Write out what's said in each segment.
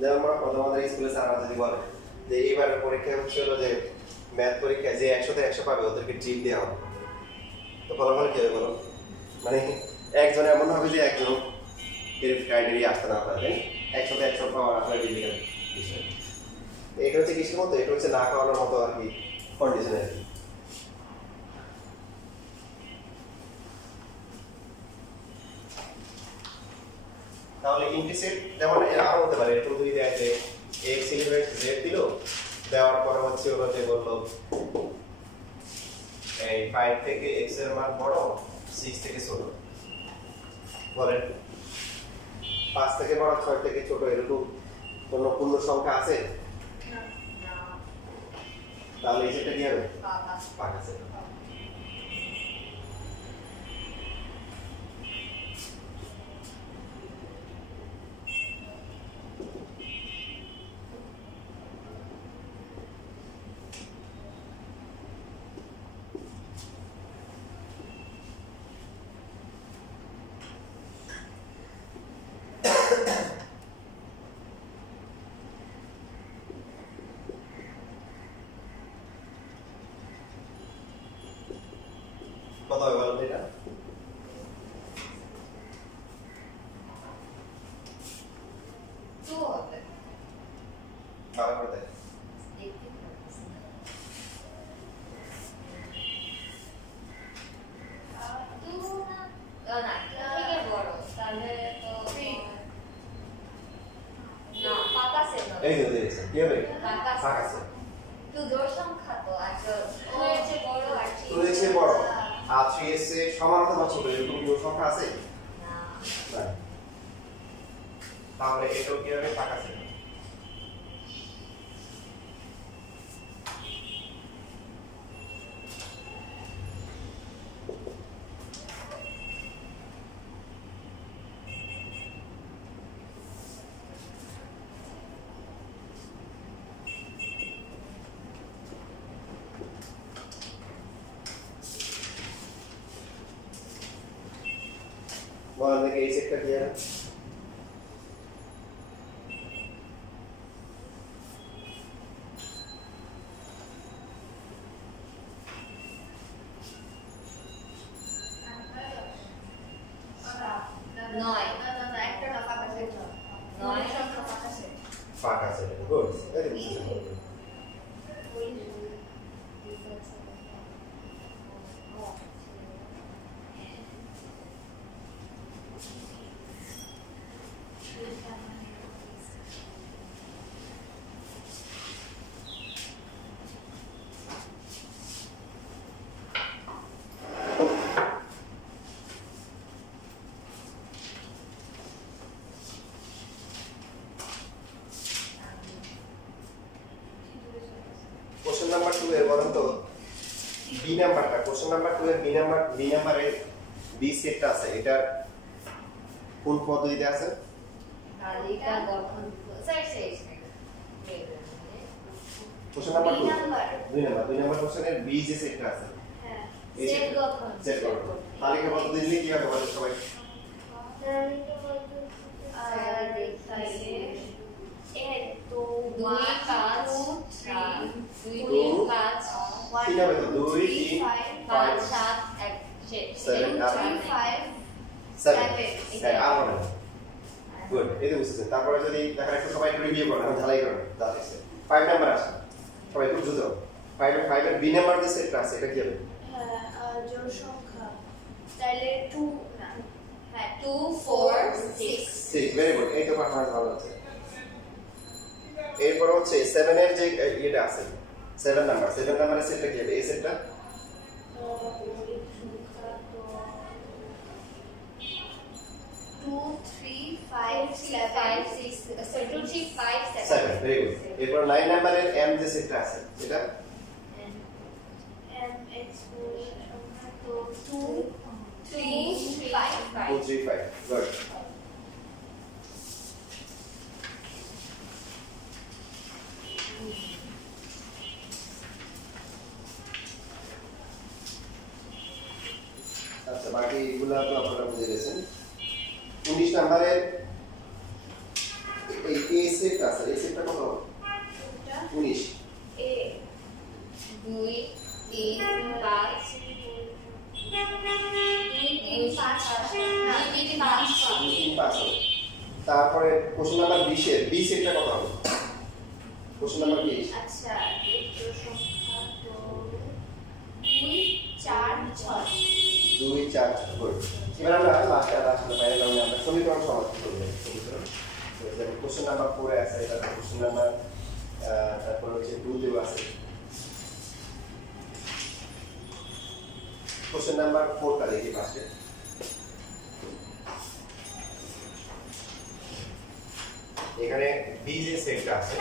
যেমন আমাদের স্কুলে স্যাররা যদি বলে যে এইবার পরীক্ষা হচ্ছে যে ম্যাথ পরীক্ষায় যে 100তে 100 পাবে ওদেরকে ট্রিট দেওয়া হবে, তো ফলাফল কি হবে বলো? মানে একজন এমন হবে যে একজন এর ক্রাইটেরিয়া আসতে না পারে, 100তে 100 পাওয়া আসলে ডিফিকাল্ট বিষয়। এটা হচ্ছে কিসের মতো? এটা হচ্ছে না খাওয়ানোর মতো আর কি কন্ডিশন আর কি। তাহলে ইমপ্লিসিট যেমন আরো হতে পারে, এরকম যদি দেয় যে x এলিমেন্ট z দিল, দেওয়ার পরে হচ্ছে ওটাতে বললো এই 5 থেকে x এর মান বড়, 6 থেকে ছোট, বলেন 5 থেকে বড় 6 থেকে ছোট, এরকম কোন পূর্ণ সংখ্যা আছে? না। তাহলে এই সেটটা কি হবে? ফাঁকা সেট। কত হবে বলুন এটা? ভালো করে দেখ। এই যে দেখছেন কি হবে? ফাঁকা আছে। তো জোড় সংখ্যা তো আছে, ও হচ্ছে বড় আর 2 এর চেয়ে বড় আর 3 এর চেয়ে সমান অথবা ছোট, এরকম কি সংখ্যা আছে? না। না। তাহলে এটাও কি হবে? ফাঁকা সেট। বলেন দেখি এই সেটটা কি হবে? ফাঁকা set. Good. Very good. Question number 2 এর বলেন তো বি নাম্বারটা, কোশ্চেন নাম্বার 2 এর বি নাম্বারের বি সেটটা আছে, এটা কোন পদ্ধতিতে আছে? তালিকা গঠন। কোশ্চেন নাম্বার 2 নাম্বার কোশ্চেনের বি যে সেটটা আছে, হ্যাঁ, এই সেট গঠন। সেট গঠন। তালিকা পদ্ধতি দিলে কি হবে বলেন সবাই? তালিকা পদ্ধতি আর দেখাইলে এই তো 2 5 3 2 5 ঠিক হবে তো 2 3 5 7 1 7 আর হবে। গুড, এটা বুঝছেন। তারপরে যদি দেখা একটু সবাই একটু রিভিউ করেন, আমি ঝালাই করেন তাহলে 5 নাম্বার আসে, সবাই একটু দ্রুত 5 এর বি নাম্বার যে সেটটা আছে এটা কি হবে? হ্যাঁ, জোড় সংখ্যা তাহলে 2 না, হ্যাঁ 2 4 6 6। ভেরি গুড, এই তো পারফরম্যান্স ভালো আছে। এরপর হচ্ছে 7 এর যে এটা আছে 7 নাম্বারের সেটটা কি হবে? এই সেটটা 2 3 5 7 6 2 3 5 7। Very good. এরপর 9 নাম্বারের এম যে সেটটা আছে এটা m x সংখ্যা তো 2 3 5 2 3 5। গুড। আচ্ছা, বাকিগুলো তো আপনারা বুঝে গেছেন। 19 নাম্বারের এই এ সেট আছে, এই সেটটা কত? 19। এ 2 3 5 তারপরে কোশ্চেন নাম্বার 20 এর বি সেটটা কত হবে? Question number 20। আচ্ছা বিজোড় সংখ্যা তো 2 4 6 2 4 6 এবার আমরা লাস্টে বাইরে আমরা সমীকরণ সমাধান করব। সমীকরণ যেমন কোশ্চেন নাম্বার 4 এ আছে, এটা কোশ্চেন নাম্বার তারপর হচ্ছে 2 দেও আছে। কোশ্চেন নাম্বার 4 টা দেখি পাশে। এখানে বি যে সেটটা আছে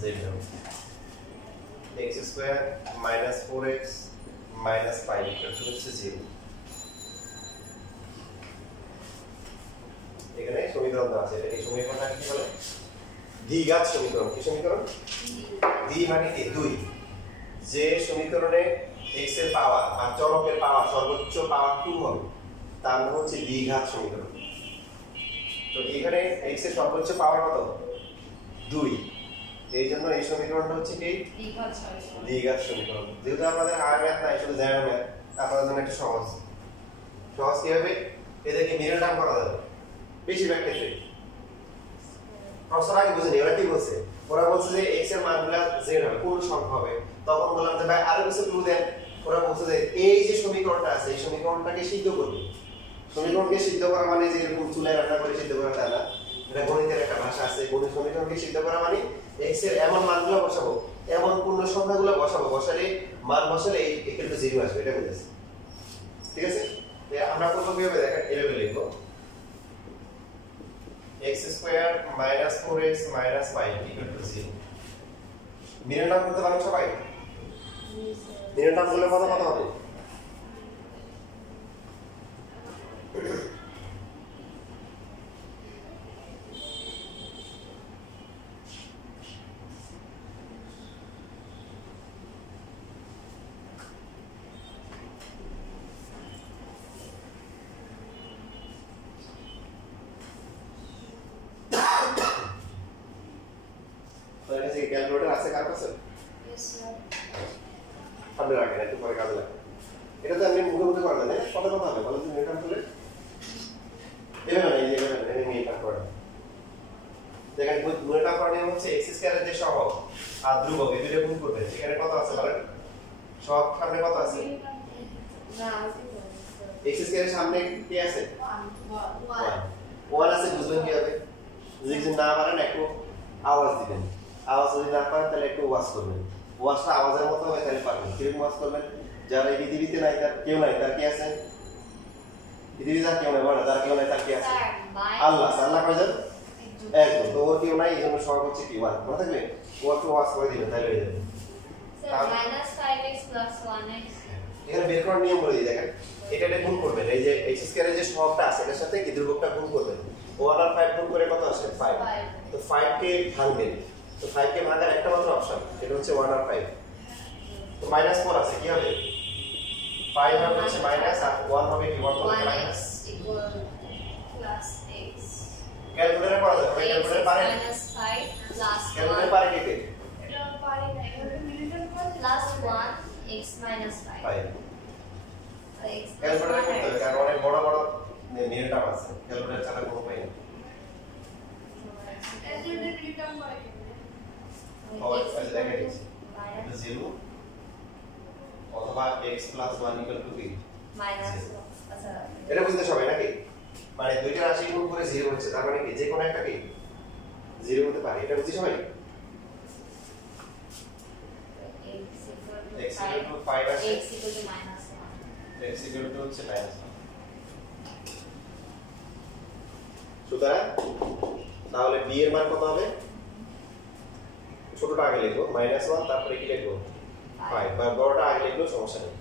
z x square minus 4x minus 5 এটা হচ্ছে 0। এখানে সমীকরণ দেওয়া আছে, এই সমীকরণটা কি বলে? দ্বিঘাত সমীকরণ। কি সমীকরণ? দ্বি মানে কি? 2। যে সমীকরণে x এর পাওয়ার বা চলকের পাওয়ার সর্বোচ্চ পাওয়ার 2 হবে তার নাম হচ্ছে দ্বিঘাত সমীকরণ। তো এখানে x এর সর্বোচ্চ পাওয়ার কত? 2। এই জন্য এই সমীকরণটা হচ্ছে কি? দ্বিঘাত সমীকরণ। যেহেতু আপনাদের আর ম্যাথ নাই, শুধু জানা ম্যাথ, আপনাদের জন্য একটু সহজ। সহজ কি হবে? এদেরকে মিডল টার্ম করা যাবে বেশিরভাগ ক্ষেত্রে। প্রশ্ন আগে বুঝেনি, ওরা কি বলছে? ওরা বলছে যে x এর মানগুলা z হবে, পূর্ণ সংখ্যা হবে। তখন বললাম যে ভাই আরো কিছু ক্লু দেন। ওরা বলছে যে এই যে সমীকরণটা আছে এই সমীকরণটাকে সিদ্ধ করবে। সমীকরণকে সিদ্ধ করা মানে যে এরকম চুলায় রান্না করে সিদ্ধ করা তা না। এটা গণিতের একটা ভাষা আছে। গণিত সমীকরণকে সিদ্ধ করা মানে x এর এমন মানগুলো বসাবো, এমন পূর্ণ সংখ্যাগুলো বসাবো, বসালে মান বসালে এই ইকুয়াল টু 0 আসবে, এটা বুঝেছি। ঠিক আছে? আমরা করব কিভাবে দেখেন, এভাবে লিখব x square minus 4x minus 5 equal to 0। Middle term করতে পারেন সবাই? মিডল টার্ম করলে কত কত হবে? ক্যালকুলেটর আছে কার কাছে? Yes sir. সামনে রাখেন, একটু পরে কাজে লাগবে। এটা তো আপনি মুখে মুখে করবেন, কত কত হবে বলেন তো? মিডল করলে এভাবে না, এই মিডল করে দেখেন। মিডল করার নিয়ম হচ্ছে x স্কয়ারের যে সহগ আর ধ্রুবক এই দুটো গুণ করবেন। এখানে কত আছে বলেন? সহগ সামনে কত আছে? না x স্কয়ারের সামনে কি আছে? 1 আছে। বুঝবেন কিভাবে? যদি না পারেন একটু আওয়াজ দিবেন। আওয়াজ যদি না পারেন তাহলে একটু ওয়াজ করবেন। ওয়াজটা আওয়াজের মতো হয় তাহলে পারবেন। কিরকম ওয়াজ করবেন? যার এই পৃথিবীতে নাই তার কেউ নাই, তার কি আছে? পৃথিবীতে তার কেউ নাই, বলে তার কেউ নাই, তার কি আছে? আল্লাহ। আল্লাহ কয়জন? একজন। তো ওর কেউ নাই, এই জন্য সহগ হচ্ছে কি? 1 মনে থাকবে? ও একটু ওয়াজ করে দিবেন তাহলে হয়ে যাবে। স্যার -5x + 1x এখানে বের করার নিয়ম বলে দিই দেখেন। এটা গুণ করবেন, এই যে x স্কয়ারের যে সহগটা আছে এটার সাথে কি ধ্রুবকটা গুণ করবেন। 1 আর 5 গুণ করে কত আসে? 5। তো 5 কে ভাঙবেন। তো 5 কে ভাঙার একটা মাত্র অপশন, এটা হচ্ছে 1 আর 5। তো -4 আছে, কি হবে? 5 হবে হচ্ছে মাইনাস আর 1 হবে কি? 1 হবে মাইনাস। + x ক্যালকুলেটরে করা যাবে, ক্যালকুলেটরে পারেন? -5 + ক্যালকুলেটরে 1 পারে কি? এটা পারি না, এখানে মিলিটন করে +1 x - 5 5 x ক্যালকুলেটরে করতে হবে, কারণ অনেক বড় বড় মিনিট টার্ম আছে, ক্যালকুলেটর ছাড়া কোনো উপায় নেই। এজন্য মিলিটন করে ও আচ্ছা দেখে দিচ্ছি, 0 অথবা x + 1 = কি? মাইনাস। আচ্ছা এটা বুঝতে সবাই নাকি? মানে দুইটা রাশি গুণ করে 0 হচ্ছে, তার মানে কি যে কোনো একটা কি 0 হতে পারে, এটা বুঝি সবাই? x = 5 আছে, x = -1 x = হচ্ছে -1। সুতরাং তাহলে b এর মান কত হবে? ছোটটা আগে লিখবো -1, তারপরে কি লিখবো? 5, বা বড়টা আগে লিখলেও সমস্যা নেই।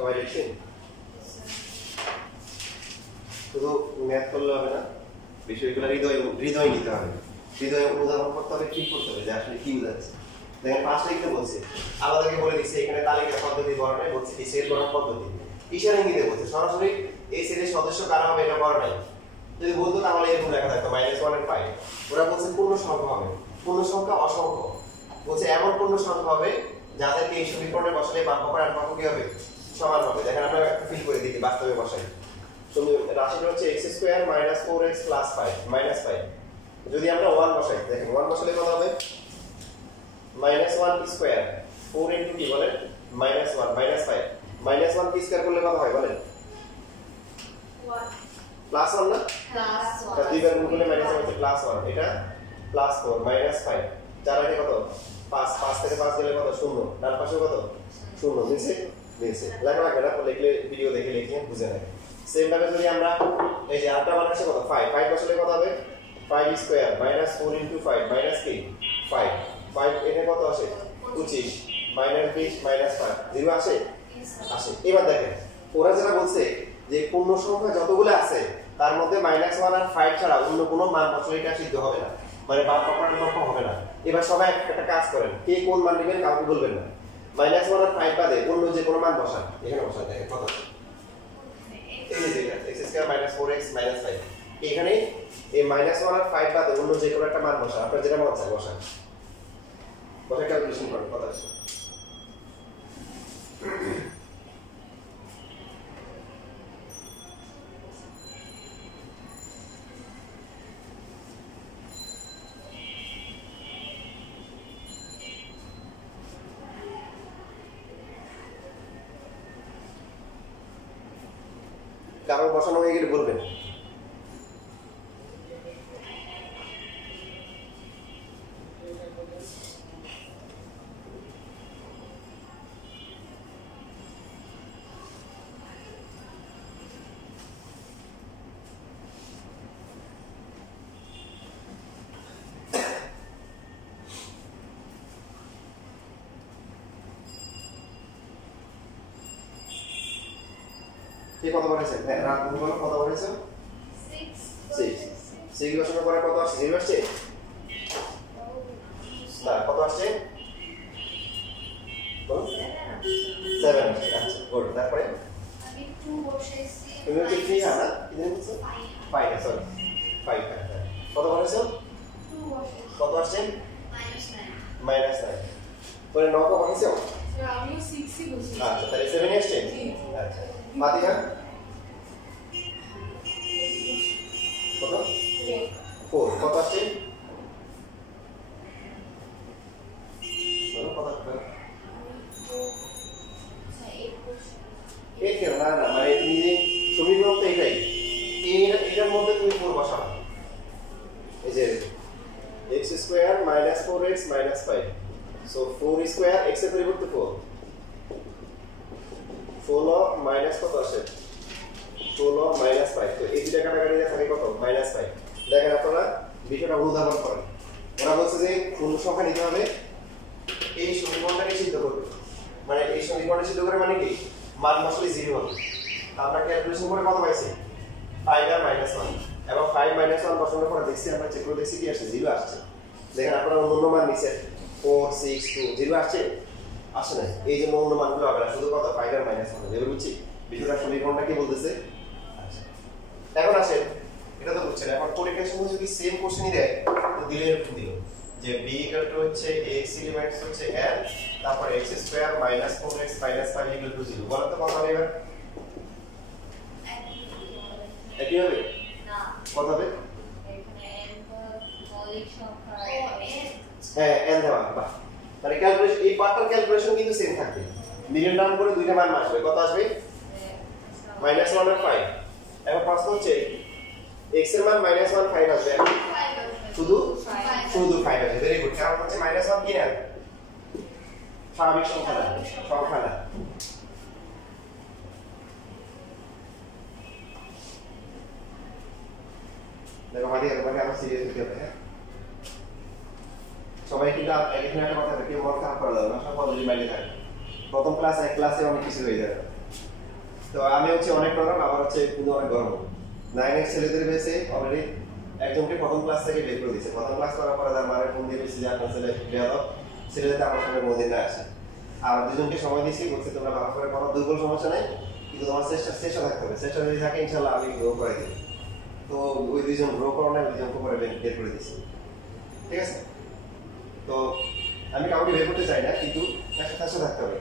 সবাই লিখছেন? শুধু ম্যাথ করলে হবে না, বিষয়গুলো হৃদয় নিতে হবে, হৃদয়ে অনুধাবন করতে হবে, ঠিক করতে হবে যে আসলে কি বোঝাচ্ছে। দেখেন 5 লিখতে বলছে, আলাদাকে বলে দিচ্ছে এখানে তালিকা পদ্ধতি বর্ণনায় বলছে কি সেল গঠন পদ্ধতি, ইশারা ইঙ্গিতে বলছে, সরাসরি এই সেলের সদস্য কারা হবে এটা বলা নাই। যদি বলতো তাহলে এরকম লেখা থাকতো -1 and 5। ওরা বলছে পূর্ণ সংখ্যা হবে, পূর্ণ সংখ্যা অসংখ্য, বলছে এমন পূর্ণ সংখ্যা হবে যাদেরকে এই সমীকরণে বসালে বাক্যক আর বাক্য কি হবে সমান হবে। দেখেন আমরা একটা ফিল করে দিই বাস্তবে বসাই। রাশিটা হচ্ছে x² - 4x + 5 -5। যদি আমরা 1 বসাই, দেখেন 1 বসালে কত হবে? -1 স্কয়ার 4 ইনটু কি বলেন? -1 -5 -1 কি স্কয়ার করলে কত হয় বলেন? 1 +1 না? +1 তা দুইবার গুণ করলে -1 হচ্ছে +1, এটা +4 -5 চার আগে কত? 5 5 থেকে 5 গেলে কত? 0। ডান পাশে কত? 0 মিলছে লেখা লাগবে না, লিখলে ভিডিও দেখে লিখে বুঝে নেয়। সেম ভাবে যদি আমরা এই যে আরেকটা মান আছে কত? 5 বসালে কত হবে? 5 স্কয়ার -4 ইনটু 5 কি 5 এটা কত আসে? 25 -20 -5 0 আসে? আসে। এবার দেখেন ওরা যেটা বলছে যে পূর্ণ সংখ্যা যতগুলো আছে তার মধ্যে -1 আর 5 ছাড়া অন্য কোনো মান বসালে এটা সিদ্ধ হবে না, মানে বাম পক্ষের পক্ষ হবে না। এবার সবাই একটা কাজ করেন, কে কোন মান নেবেন কাউকে বলবেন না। -1 আর 5 বাদে অন্য যে কোনো মান বসান, এখানে বসান। দেখেন কত আছে? এই যে এটা x² - 4x - 5, এখানে এই -1 আর 5 বাদে অন্য যে কোনো একটা মান বসান, আপনার যেটা মনে চায় বসান, বসে ক্যালকুলেশন করেন কত আছে। কারো বসানো হয়ে গেলে বলবেন। কে কত বলেছে? হ্যাঁ রাত বলো কত বলেছে? 6 বসানোর পরে কত আসছে? 0 আসছে না, কত আসছে বলো? 7 আসছে। আচ্ছা গুড। তারপরে আমি 2 বসাইছি, তুমি হচ্ছে 3 না কি বলছো? 5 সরি 5 কত বলেছো? 2 বসাইছি, কত আসছে? -9 -9 পরে 9 কত বলেছো? আমিও 6ই বসি। আচ্ছা তাহলে 7 আসছে। আচ্ছা ফাতিহা কত? 4 কত আসছে? বলো কত আসছে? এই কেন না না মানে তুমি যে সমীকরণ তো এটাই, এটার মধ্যে তুমি 4 বসাও। এই যে x² - 4x - 5, so 4 square x এর পরিবর্তে 4 16 মাইনাস কত আসে? 16 - 5, তো এই দুইটা কাটাকাটি থাকে কত? -5। দেখেন আপনারা বিষয়টা অনুধাবন করেন, ওরা বলছে যে পূর্ণ সংখ্যা নিতে হবে, এই সমীকরণটাকে সিদ্ধ করবে, মানে এই সমীকরণটা সিদ্ধ করে মানে কি মান বসালে 0 হবে। আমরা ক্যালকুলেশন করে কত পাইছি? 5 আর -1, এবং 5 - 1 বসানোর পরে দেখছি আমরা চেক করে দেখছি কি আসছে? 0 আসছে। দেখেন আপনারা অন্য মান নিছেন 4 6 2 0 আসছে? আসে না, এই জন্য অন্য মানগুলো হবে না, শুধু কত 5 আর -1 হবে। এবার বুঝছি বিষয়টা সমীকরণটা কি বলতেছে। আচ্ছা এখন আসেন, এটা তো বুঝছেন, এখন পরীক্ষার সময় যদি সেম কোশ্চেনই দেয় তো দিলে এরকম দিল যে b = হচ্ছে x এলিমেন্টস হচ্ছে n, তারপর x² - 4x - 5 = 0, বলেন তো কত হবে? এবার একই হবে না, কত হবে? এখানে n মৌলিক সংখ্যা হ্যাঁ n দেওয়া, বাহ, মানে ক্যালকুলেশন এই পার্টটার ক্যালকুলেশন কিন্তু সেম থাকবে। মিডিয়ান টার্ম করে দুইটা মান আসবে, কত আসবে? -1 আর 5। এখন প্রশ্ন হচ্ছে x এর মান -1 5 আসবে, শুধু 5 আসবে। ভেরি গুড, কারণ হচ্ছে -1 কি না স্বাভাবিক সংখ্যা না, সংখ্যা না। দেখো তোমাকে আবার সিরিয়াস হতে হবে। হ্যাঁ সবাই কিন্তু এখানে একটা কথা, কেউ মন খারাপ করা যাবে না, সব পজিটিভ মাইন্ডে থাকে। প্রথম ক্লাস এক ক্লাসে অনেক কিছু হয়ে যাবে। তো আমি হচ্ছে অনেক নরম, আমার হচ্ছে কিন্তু অনেক গরম। 9 এর ছেলেদের বেসে অলরেডি একজনকে প্রথম ক্লাস থেকে বের করে দিয়েছে। প্রথম ক্লাস করার পরে তার মারে ফোন দিয়ে বলছে যে আপনার ছেলে বেয়াদব, ছেলেদের আমার সামনে মন্দির না আসে। আর দুজনকে সময় দিয়েছি, বলছে তোমরা ভালো করে পড়ো, দুর্বল সমস্যা নেই, কিন্তু তোমার চেষ্টা থাকতে হবে। চেষ্টা যদি থাকে ইনশাল্লাহ আমি গ্রো করে দিই। তো ওই দুইজন গ্রো করো না, দুজনকে পরে বের করে দিয়েছি, ঠিক আছে? তো আমি কাউকে বের করতে চাই না, কিন্তু চেষ্টা থাকতে হবে।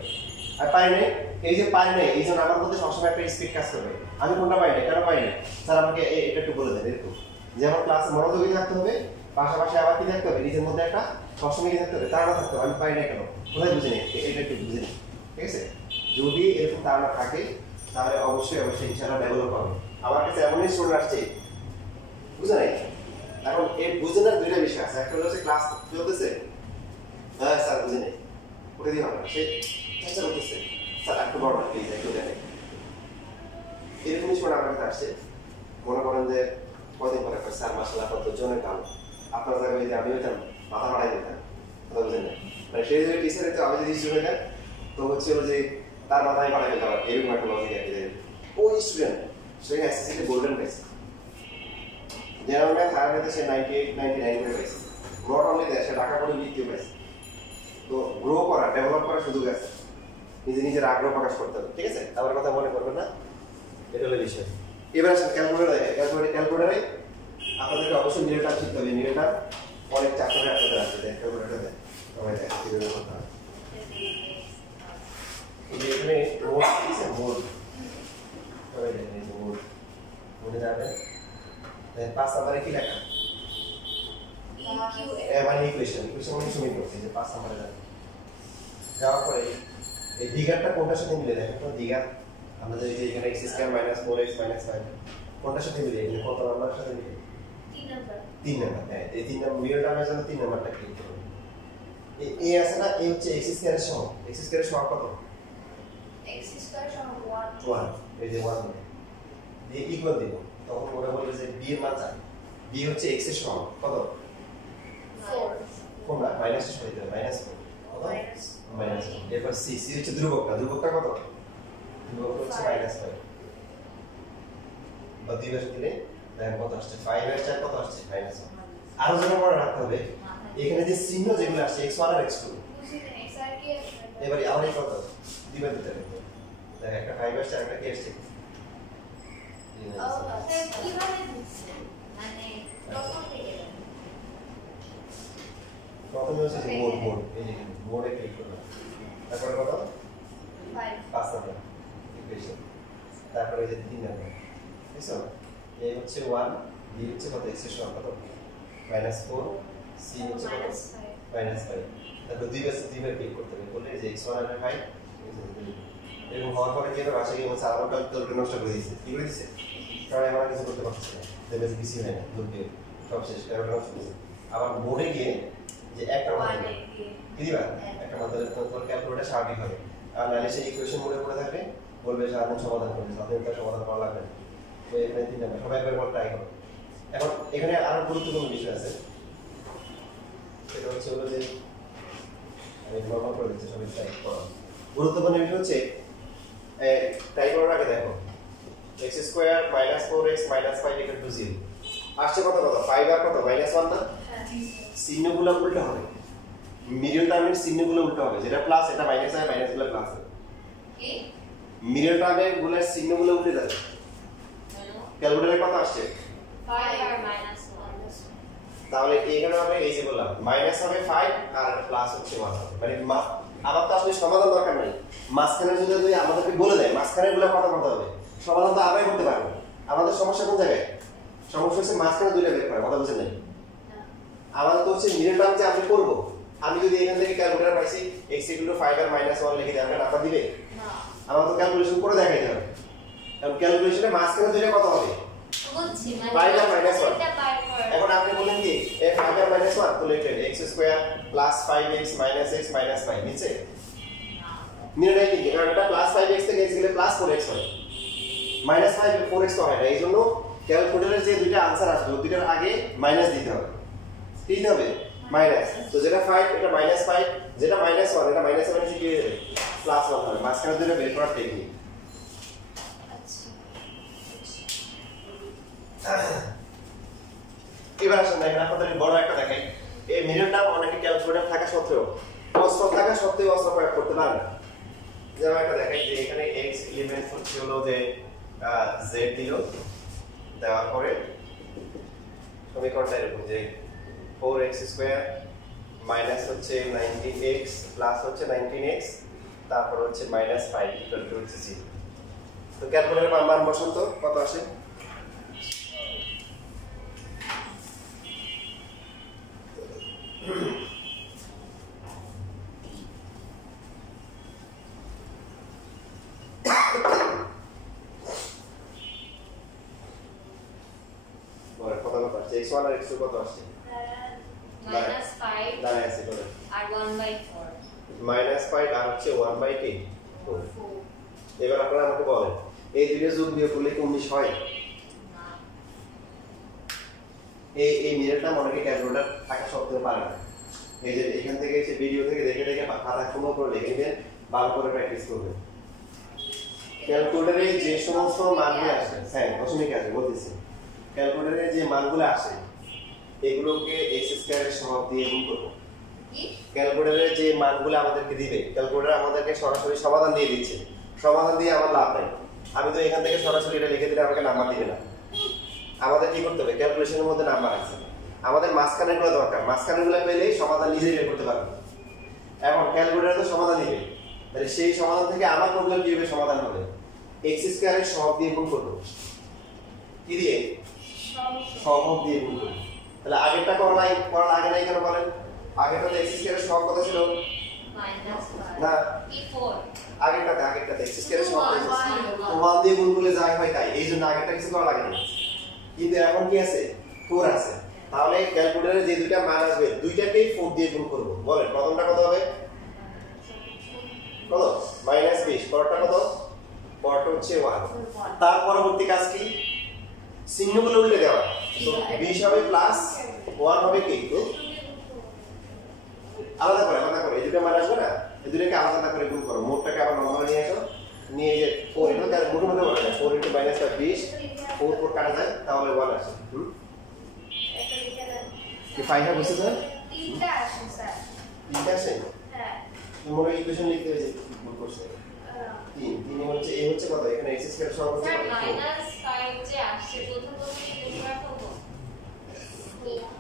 আর পাই নাই, এই যে পাই নাই, এই জন্য আমার মধ্যে সবসময় একটা স্পিড কাজ করবে। আমি কোনটা পাই নাই, কেন পাই নাই, স্যার আমাকে এটা একটু বলে দেন। এরকম যে আমার ক্লাসে মনোযোগী থাকতে হবে, পাশাপাশি আবার কি থাকতে হবে, নিজের মধ্যে একটা সবসময় কি থাকতে হবে, তাড়না থাকতে হবে। আমি পাই নাই কেন, কোথায় বুঝে নেই, এটা একটু বুঝে নিই, ঠিক আছে? যদি এরকম তাড়না থাকে তাহলে অবশ্যই ইনশাআল্লাহ ডেভেলপ হবে। আমার কাছে এমনই স্টুডেন্ট আসছে বুঝে নাই। এখন এই বুঝে না দুইটা বিষয় আছে, একটা হচ্ছে ক্লাস চলতেছে, হ্যাঁ স্যার বুঝে নেই, ওটা দিয়ে হবে না, সে চেষ্টা করতেছে, স্যার একটু বড় না প্লিজ, একটু দেখেন। এরকমই সময় আমার কাছে আসছে, মনে করেন যে কদিন পরে স্যার মাসাল্লাহ কত জনের কাম, আপনার জায়গায় যদি আমি হইতাম মাথা বাড়াই দিতাম, কথা বুঝেন না? মানে সেই যদি টিচার হইতো, আমি যদি স্টুডেন্ট হইতাম, তো হচ্ছে যে তার মাথায় বাড়াই দিতাম, এরকম একটা লজিক আর কি। ওই স্টুডেন্ট সে এসএসসিতে গোল্ডেন পাইছে, জেনারেল ম্যাথ আর ম্যাথে সে 98 99 করে পাইছে, নট অনলি দ্যাট, সে ঢাকা পড়ে বৃত্তিও পাইছে। তো গ্রো করা, ডেভেলপ করার সুযোগ আছে, নিজের আগ্রহ প্রকাশ করতে হবে, ঠিক আছে? আমার কথা মনে করবেন না, এটা হলো বিষয়। এবার আসেন ক্যালকুলেটারে আপনাদেরকে অবশ্যই মিলেটার শিখতে হবে। মিলেটার অনেক চ্যাপ্টারে আপনাদের আছে, ক্যালকুলেটারে সবাই দেখে কিভাবে করতে হয়। এই যে এখানে মোড আছে, মোড সবাই দেখেন, এই যে মোডে যাবে, 5 নাম্বারে কি লেখা, মানে ইকুয়েশন মানে সমীকরণ, এই যে 5 নাম্বারে যাওয়ার পরে এই দ্বিঘাতটা কোনটার সাথে মিলে, দেখেন তো দ্বিঘাত আমাদের এই যে এখানে x² - 4x - 5 কোনটার সাথে মিলে, এখানে কত নাম্বারের সাথে মিলে, 3 নাম্বার। হ্যাঁ, এই 3 নাম্বার মিলে টার্মের জন্য 3 নাম্বারটা ক্লিক করুন। এই আছে না, এই হচ্ছে x² এর সহগ, x² এর সহগ কত, x² সমান 1, এই যে 1 দিয়ে ইকুয়াল দিব, তখন ওরা বলবে যে b এর মান চাই, b হচ্ছে x এর সহগ কত, 4 কোনটা মাইনাসের সাথে দিতে হবে, -4 কত, মাইনাস। এরপর c হচ্ছে ধ্রুবকটা, ধ্রুবকটা কত, ধ্রুবক হচ্ছে -5 বা 2 এর দিলে দেখেন কত আসছে, 5 এর চার কত আসছে, -1। আরো যেন মনে রাখতে হবে এখানে যে চিহ্ন যেগুলো আসছে x1 আর x2, এবারে আবার এই কত দিবেন দিতে হবে, দেখেন একটা 5 আসছে আর একটা কি আসছে, কিভাবে দিচ্ছে, মানে প্রথম থেকে প্রথমে হচ্ছে যে মোড, এই যে মোডে ক্লিক করলাম, তারপরে কত 5 নাম্বার ইকুয়েশন, তারপরে এই যে 3 নাম্বার, বুঝছো? এই হচ্ছে 1, b হচ্ছে কত, x এর সমান কত, -4, c হচ্ছে কত, -5, তারপর 2 বার ক্লিক করতে হবে, বললে যে x1 আর 5 এরকম হওয়ার পরে কি হবে, বাসা গিয়ে বলছে আমার ক্যালকুলেটর নষ্ট করে দিয়েছে, কি করে দিয়েছে, কারণ আমরা কিছু করতে পারছি না, দেবেজ বেশি হয় না, দুটো সব শেষ, ক্যালকুলেটর নষ্ট করে আবার বোর্ডে গিয়ে যে একটা মান কি দিবা, একটা মান দিলে তোমার ক্যালকুলেটর স্বাভাবিক হবে। আর নাহলে সেই ইকুয়েশন মোডে পড়ে থাকবে, বলবে সাধারণ সমাধান করবে, সাধারণ সমাধান করা লাগবে না। তো এখানে 3 নাম্বার, সবাই একবার ট্রাই করো। এখন এখানে আরো গুরুত্বপূর্ণ বিষয় আছে, সেটা হচ্ছে হলো যে আমি নরমাল করে দিচ্ছি, সবাই ট্রাই করো। গুরুত্বপূর্ণ বিষয় হচ্ছে ট্রাই করার আগে দেখো x² - 4x - 5 = 0 আসছে কত, 5 আর কত, -1 না, চিহ্নগুলো উল্টো হবে, মিডল টার্মের চিহ্নগুলো উল্টো হবে, যেটা প্লাস এটা মাইনাস হয়, মাইনাসগুলো প্লাস হবে, কি মিডল টার্মের গুলোর চিহ্নগুলো উল্টে যাবে। ক্যালকুলেটরে কত আসছে, 5 আর -1, তাহলে এখানে হবে এই যে বললাম মাইনাস হবে 5 আর প্লাস হচ্ছে 1 হবে, মানে আমার তো আসলে সমাধান দরকার নাই, মাঝখানে যদি আমাদেরকে বলে দেয় মাঝখানে গুলো কত করতে হবে, সমাধান তো আমরাই করতে পারবো। আমাদের সমস্যা কোন জায়গায়, সমস্যা হচ্ছে মাঝখানে দুইটা বের করা, কথা বুঝেন নাই? আমাদের তো হচ্ছে মিডল টার্ম যে আমি করব, আমি যদি এখান থেকে ক্যালকুলেটর পাইছি x = 5 আর -1 লিখে দেই, আমরা নাম্বার দিবে না, আমার তো ক্যালকুলেশন করে দেখাইতে হবে। এখন ক্যালকুলেশনে মাঝখানে দুইটা কত হবে, বলছি মানে 5 আর -1। এটা পার কর, এখন আপনি বলেন কি 5 আর -1 তো লিখে x² + 5x - x - 5 নিচে না, নির্ণয় কি, কারণ এটা +5x থেকে x গেলে +4x হয়, -5 4x তো হয় না, এইজন্য ক্যালকুলেটরের যে দুইটা आंसर আসবে দুইটার আগে মাইনাস দিতে হবে, কি দিতে হবে, মাইনাস। তো যেটা 5 এটা -5, যেটা -1 এটা -1 নিচে কি হবে, +1 হবে, মাঝখানে দুইটা বের করার টেকনিক। এবার আসেন দেখেন আপনাদের বড় একটা দেখাই এই মিররটা অনেকে ক্যালকুলেটর থাকা সত্ত্বেও অস্ত্র থাকা সত্ত্বেও অস্ত্র প্রয়োগ করতে পারে না যেমন একটা দেখাই যে এখানে x এলিমেন্ট হচ্ছে হলো যে z দিল দেওয়ার পরে সমীকরণটা এরকম যে 4x² মাইনাস হচ্ছে 19x প্লাস হচ্ছে 19x তারপর হচ্ছে -5 ইকুয়াল টু 0 তো ক্যালকুলেটরের মান বসান তো কত আসে x1 আর x2 কত আসছে -5 দাঁড়ায় আছে কত আর 1/4 -5 আর হচ্ছে 1/4 এবার আপনারা আমাকে বলেন এই দুটো যোগ বিয়োগ করলে কি 19 হয় না এই মিররটা অনেকে ক্যালকুলেটর থাকা সত্ত্বেও পারে না এই যে এখান থেকে এই ভিডিও থেকে দেখে দেখে খাতা সুন্দর করে লিখে নেবেন ভালো করে প্র্যাকটিস করবেন ক্যালকুলেটরে যে সমস্ত মানগুলো আসে হ্যাঁ দশমিক আছে বলতেছি ক্যালকুলেটরে যে মানগুলো আসে এগুলোকে x² এর সহগ দিয়ে গুণ করব কি ক্যালকুলেটরে যে মানগুলো আমাদেরকে দিবে ক্যালকুলেটর আমাদেরকে সরাসরি সমাধান দিয়ে দিচ্ছে সমাধান দিয়ে আমার লাভ নাই আমি তো এখান থেকে সরাসরি এটা লিখে দিলে আমাকে নাম্বার দিবে না আমাদের কি করতে হবে ক্যালকুলেশনের মধ্যে নাম্বার আছে আমাদের মাঝখানেরগুলো দরকার মাঝখানেরগুলো পেলেই সমাধান নিজেই বের করতে পারবে এখন ক্যালকুলেটর তো সমাধান দিবে তাহলে সেই সমাধান থেকে আমার প্রবলেম কিভাবে সমাধান হবে x² এর সহগ দিয়ে গুণ করব কি দিয়ে সহগ দিয়ে গুণ করব তাহলে আগেরটা করার আগে নাই কেন বলেন আগেরটাতে x² এর সহগ কত ছিল -5 না কি 4 আগেরটাতে x² এর সহগ কত ছিল 1 দিয়ে গুণ করলে যাই হয় তাই এইজন্য আগেরটা কিছু করা লাগে না কিন্তু এখন কি আছে 4 আছে তাহলে ক্যালকুলেটরে যে দুইটা মান আসবে দুইটাকেই 4 দিয়ে গুণ করব বলেন প্রথমটা কত হবে কত -20 পরটা কত পরটা হচ্ছে 1 তার পরবর্তী কাজ কি চিহ্নগুলো উল্টে দেওয়া তো 20 হবে প্লাস 1 হবে কি আলাদা করে এই দুটো মান আসবে না এই দুটোকে আলাদা করে গুণ করো মোটটাকে আবার নরমালে নিয়ে আসো নিয়ে যে 4 এটা তার মোটের মধ্যে বলা যায় 4 * -20 4 4 কাটা যায় তাহলে 1 আসে কি ফাইনাল বুঝতে স্যার তিনটা আসে স্যার তিনটা আসে হ্যাঁ মোরে ইকুয়েশন লিখতে হয়েছে ভুল করছে 3 হচ্ছে এই হচ্ছে কত এখানে x² এর সহগ হচ্ছে স্যার -5 যে আসছে প্রথম কি তোমরা করব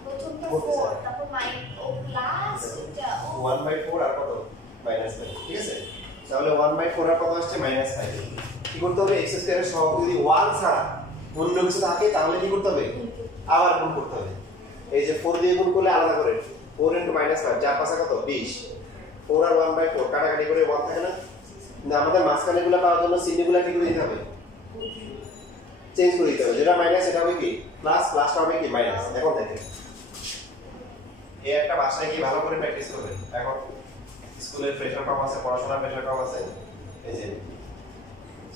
প্রথমটা 4 তারপর ও প্লাস এটা 1/4 আর কত -5 ঠিক আছে তাহলে 1/4 আর কত আসছে -5 কি করতে হবে x² এর সহগ যদি 1 ছাড়া অন্য কিছু থাকে তাহলে কি করতে হবে আবার গুণ করতে হবে এই যে 4 দিয়ে গুণ করলে আলাদা করে 4 * -5 যার পাশে কত 20 4 আর 1/4 কাটাকাটি করে 1 থাকে না না আমাদের মাঝখানেগুলো পাওয়ার জন্য চিহ্নগুলো কি করে দিতে হবে চেঞ্জ করে দিতে হবে যেটা মাইনাস এটা হবে কি প্লাস প্লাসটা হবে কি মাইনাস এখন দেখেন এই একটা ভাষায় কি ভালো করে প্র্যাকটিস করবেন এখন স্কুলের প্রেসার কম আছে পড়াশোনার প্রেসার কম আছে এই যে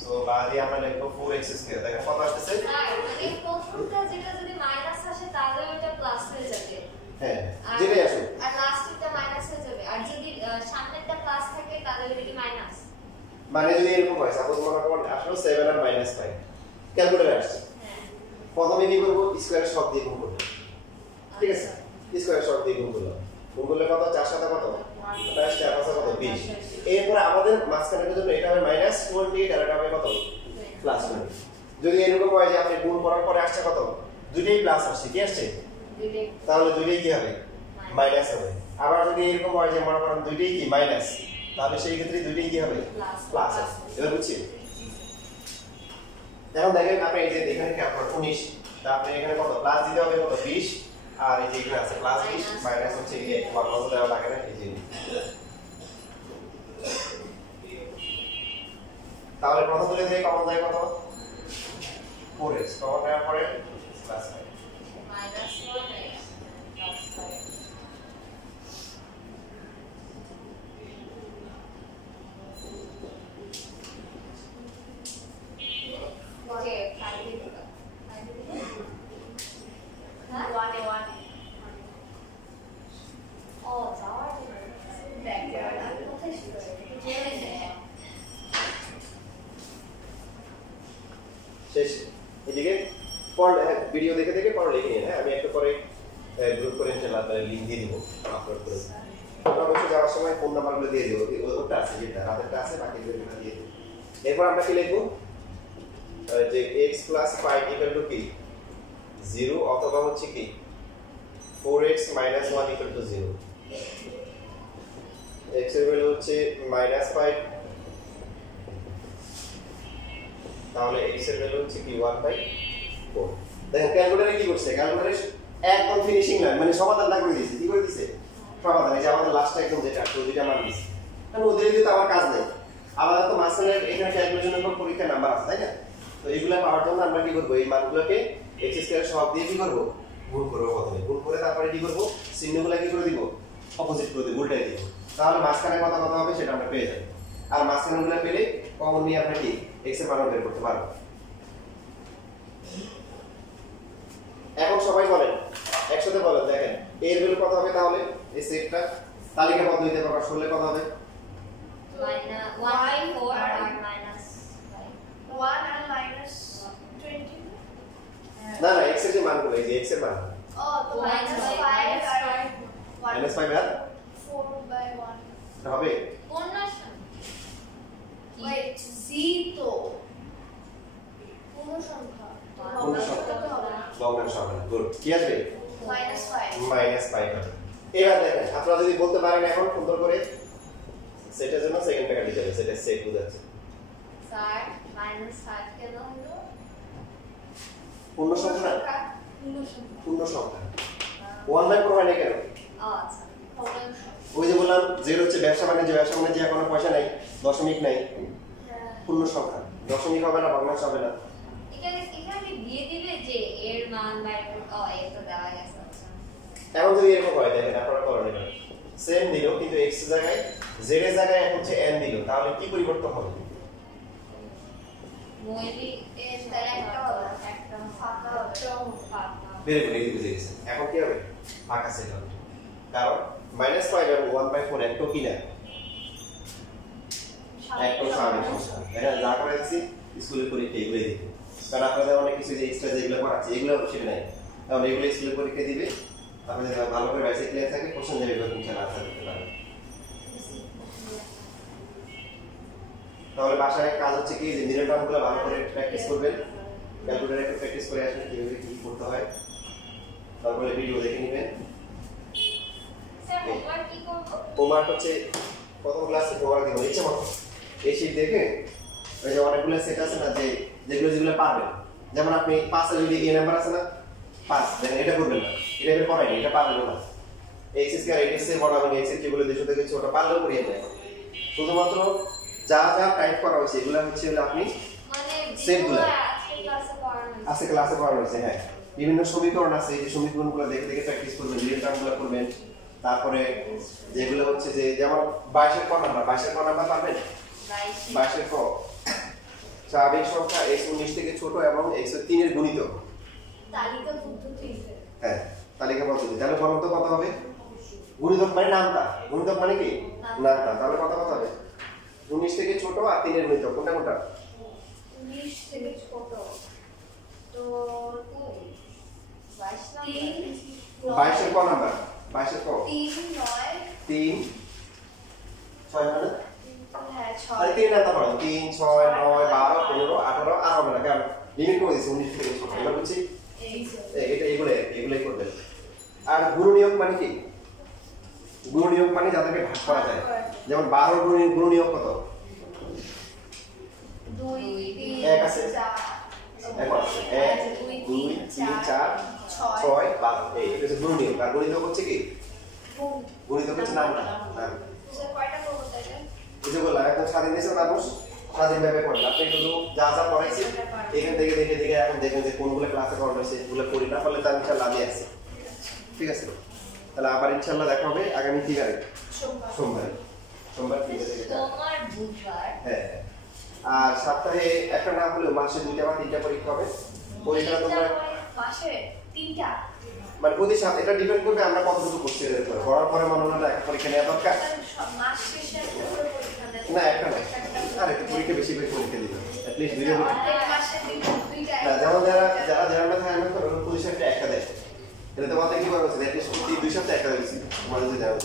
সো বাদি আমরা লিখব 4x² দেখেন কত আসছে স্যার মানে প্রথমটা যেটা যদি মাইনাস আসে তাহলে ওটা প্লাস হয়ে যাবে হ্যাঁ যেটাই আসুক আর লাস্টটা মাইনাস হয়ে যাবে আর যদি সামনেরটা প্লাস থাকে তাহলে এটা কি মাইনাস মানে যদি এরকম হয় সাপোজ মনে করুন আসলে 7 আর -5 ক্যালকুলেটর আসছে প্রথমে কি করব স্কয়ার সহগ দিয়ে গুণ করব ঠিক আছে স্কয়ার সহগ দিয়ে গুণ করলাম গুণ করলে কত 4 সাথে কত 22 4 পাশে কত 20 এরপর আমাদের মাঝখানের জন্য এটা হবে -28 আর এটা হবে কত +20 যদি এরকম হয় যে আপনি গুণ করার পরে আসছে কত দুইটাই প্লাস আসছে কি আসছে তাহলে দুইটাই কি হবে মাইনাস হবে আবার যদি এরকম হয় যে মনে করেন দুইটাই কি মাইনাস তাহলে সেই ক্ষেত্রে দুইটাই কি হবে প্লাস এবার বুঝছি এখন দেখেন আপনি এই যে এখানে কি আপনার 19 তা আপনি এখানে কত প্লাস দিতে হবে কত 20 আর এই যে এখানে আছে প্লাস 20 মাইনাস হচ্ছে এই ওয়ান কত দেওয়া লাগে না এই যে তাহলে প্রথম দুটো থেকে কমন যায় কত 4x কমন নেওয়ার পরে প্লাস 5 -4x + 5 ওকে 5 দিতে হবে 5 দিতে হবে হ্যাঁ 1 ও যাওয়ার দেখ আমি কোথায় শুরু হয়েছে শেষ এদিকে পড় ভিডিও ভিডিও দেখে দেখে পরে লিখে নিন। হ্যাঁ, আমি একটু পরে গ্রুপ করে ইনশাআল্লাহ আপনাদের লিংক দিয়ে দিব, আপলোড করে। আমরা অবশ্যই যাওয়ার সময় ফোন নাম্বারগুলো দিয়ে দেবো, ওটা আছে যেটা রাতেরটা আছে, বাকিগুলো এখানে দিয়ে দেবো। এরপর আমরা কি লিখবো যে x + 5 = কি 0 অথবা হচ্ছে কি 4x - 1 = 0। x এর ভ্যালু হচ্ছে -5, তাহলে x এর ভ্যালু হচ্ছে কি 1/4। দেখেন ক্যালকুলেটরে কি করছে, ক্যালকুলেটরে একদম ফিনিশিং লাইন মানে সমাধানটা করে দিয়েছে। কি করে দিয়েছে? সমাধান। এই যে আমাদের লাস্টটা একদম যেটা দুইটা মান দিয়েছে, কারণ ওদের দিতে আমার কাজ নেই। আমাদের তো মাসেলের এখানে ক্যালকুলেশনের উপর পরীক্ষা নাম্বার আছে, তাই না? তো এইগুলা পাওয়ার জন্য আমরা কি করব, এই মানগুলোকে x² এর সহগ দিয়ে কি করব, গুণ করব। প্রথমে গুণ করে তারপরে কি করব, চিহ্নগুলো কি করে দিব, অপোজিট করে দিব, উল্টাই দিব। তাহলে মাঝখানে কত কত হবে সেটা আমরা পেয়ে যাব। আর মাঝখানেগুলো পেলে কমন নিয়ে আমরা কি x এর মান বের করতে পারবো। এখন সবাই বলেন, একসাথে বলেন, দেখেন a এর ভ্যালু কত হবে, তাহলে এই সেটটা তালিকা পদ্ধতিতে প্রকাশ করলে কত হবে? -1/4 আর -5 1 আর -20 না না, x এর যে মানগুলো, এই যে x এর মান ও তো -5 আর -5 আর 4/1 হবে। পূর্ণ ওয়েট জি তো পূর্ণ সংখ্যা পূর্ণ সংখ্যা তো হবে না ভগ্নাংশ হবে না। গুড, কি আসবে? -5 -5 হবে। এবার দেখেন আপনারা যদি বলতে পারেন এখন সুন্দর করে সেটার জন্য সেকেন্ড টাকা দিতে হবে, সেটা সেট বুঝাচ্ছে। স্যার -5 কেন হলো? পূর্ণ সংখ্যা না, পূর্ণ সংখ্যা। পূর্ণ সংখ্যা 1/4 হয় না কেন? আচ্ছা ভগ্নাংশ ওই যে বললাম 0 হচ্ছে ব্যবসা বাণিজ্য, ব্যবসা বাণিজ্যে কোনো পয়সা নাই, দশমিক নাই, পূর্ণ সংখ্যা দশমিক হবে না, ভগ্নাংশ হবে না। এখানে দিয়ে দিলে যে এর মান বাইরে এটা দেওয়া গেছে। আচ্ছা এখন যদি এরকম হয়, দেখেন আপনারা করেন এটা সেম দিল, কিন্তু x এর জায়গায় z এর জায়গায় এখন হচ্ছে n দিল, তাহলে কি পরিবর্তন হবে? মোয়েলি এর দ্বারা একটা ফাঁকা ফাঁকা ভেরি গুড, এই বুঝে গেছেন। এখন কি হবে? ফাঁকা সেট হবে, কারণ -5 আর 1/4 একটো কি না, একটো স্বাভাবিক সংখ্যা। দেখেন যা করে দিচ্ছি স্কুলের পরীক্ষা এগুলো দিবে, কারণ আপনাদের অনেক কিছু যে এক্সট্রা যেগুলো পড়াচ্ছে এগুলো সেটা নাই, কারণ এগুলো স্কুলের পরীক্ষা দিবে। আপনি যদি ভালো করে বেসিক ক্লিয়ার থাকে কোশ্চেন যাবে এবার ইনশাআল্লাহ আনসার করতে পারবেন। তাহলে বাসায় কাজ হচ্ছে কি, যে মিডল টার্মগুলো ভালো করে প্র্যাকটিস করবেন, ক্যালকুলেটরে একটু প্র্যাকটিস করে আসবেন কিভাবে কি করতে হয়, তারপরে ভিডিও দেখে নেবেন। স্যার হোমওয়ার্ক কি করব? হোমওয়ার্ক হচ্ছে প্রথম ক্লাসে হোমওয়ার্ক দিব ইচ্ছে মতো, এই শীট দেখে ওই যে অনেকগুলো সেট আছে না, যে যেগুলো পারবেন, যেমন আপনি 5 এর যদি a নাম্বার আছে না 5, দেখেন এটা করবেন না, এটা বের করেন, এটা পারবেন না। x² 8x এর বড় এবং x এর যেগুলো 200 থেকে ছোট পারলেও করিয়ে যায়। শুধুমাত্র যা যা টাইপ করা হয়েছে এগুলো হচ্ছে আপনি মানে সেটগুলো আজকে ক্লাসে পড়ানো আজকে ক্লাসে পড়ানো হয়েছে। হ্যাঁ, বিভিন্ন সমীকরণ আছে, এই সমীকরণগুলো দেখে দেখে প্র্যাকটিস করবেন, রিয়েল টার্মগুলো করবেন। তারপরে যেগুলো হচ্ছে যে যেমন 22 এর ক নাম্বার, 22 এর ক নাম্বার পারবেন? 22 এর ক স্বাভাবিক সংখ্যা x 19 থেকে ছোট এবং x এর 3 এর গুণিতক। তালিকা পদ্ধতিতে হ্যাঁ, তালিকা পদ্ধতি। তাহলে বলতো কত হবে? গুণিতক মানে নামতা, গুণিতক মানে কি নামতা। তাহলে কত হবে? 19 থেকে ছোট আর 3 এর গুণিতক কোনটা কোনটা? 19 থেকে ছোট তো 22 এর ক নাম্বার, 22 এর ক 3 9 3 6 মানে হ্যাঁ 6 আরে 3 নামতা পড়ো, 3 6 9 12 15 18 আর হবে না, কারণ লিমিট করে দিয়েছে 19 থেকে ছোট। এবার বুঝছি এটা এগুলাই করবেন। আর গুণনীয়ক মানে কি? গুণনীয়ক মানে যাদেরকে ভাগ করা যায়, যেমন 12 গুণনীয়ক কত? 2 3 এক আছে, 4 দেখো 1 2 3 4 6 12, এই এটা হচ্ছে গুণনীয়ক। আর গুণিতক হচ্ছে কি? গুণিতক হচ্ছে নামতা। স্যার কয়টা করব তাহলে? এই যে বললাম একদম স্বাধীন দেশে মানুষ স্বাধীনভাবে পড়বে। আপনি শুধু যা যা পড়াইছি এখান থেকে দেখে দেখে এখন দেখেন যে কোনগুলো ক্লাসে পড়ানো হয়েছে, এগুলো পড়ি না পারলে তার ইনশাআল্লাহ আমি আসছি। ঠিক আছে, তাহলে আবার ইনশাআল্লাহ দেখা হবে আগামী কি বারে? সোমবার। সোমবার ঠিক আছে, সোমবার বুধবার। হ্যাঁ, আর সপ্তাহে একটা না হলেও মাসে 2টা বা 3টা পরীক্ষা হবে। পরীক্ষা তোমরা মাসে 3টা মানে প্রতি সপ্তাহে, এটা ডিপেন্ড করবে আমরা কতটুকু করছি এর উপর। পড়ার পরে মনে হলো একটা পরীক্ষা নেওয়া দরকার, মাস শেষে একটা করে পরীক্ষা দেন না একটা না, আর একটু পরীক্ষা বেশি বেশি পরীক্ষা দিতে অ্যাট লিস্ট ভিডিও মাসে 2টা না, যেমন যারা যারা জেনারেল ম্যাথ প্রতি সপ্তাহে একটা দেয় তাহলে তোমাদের কি করা হচ্ছে? প্রতি 2 সপ্তাহে একটা দিচ্ছি তোমাদের যদি জানো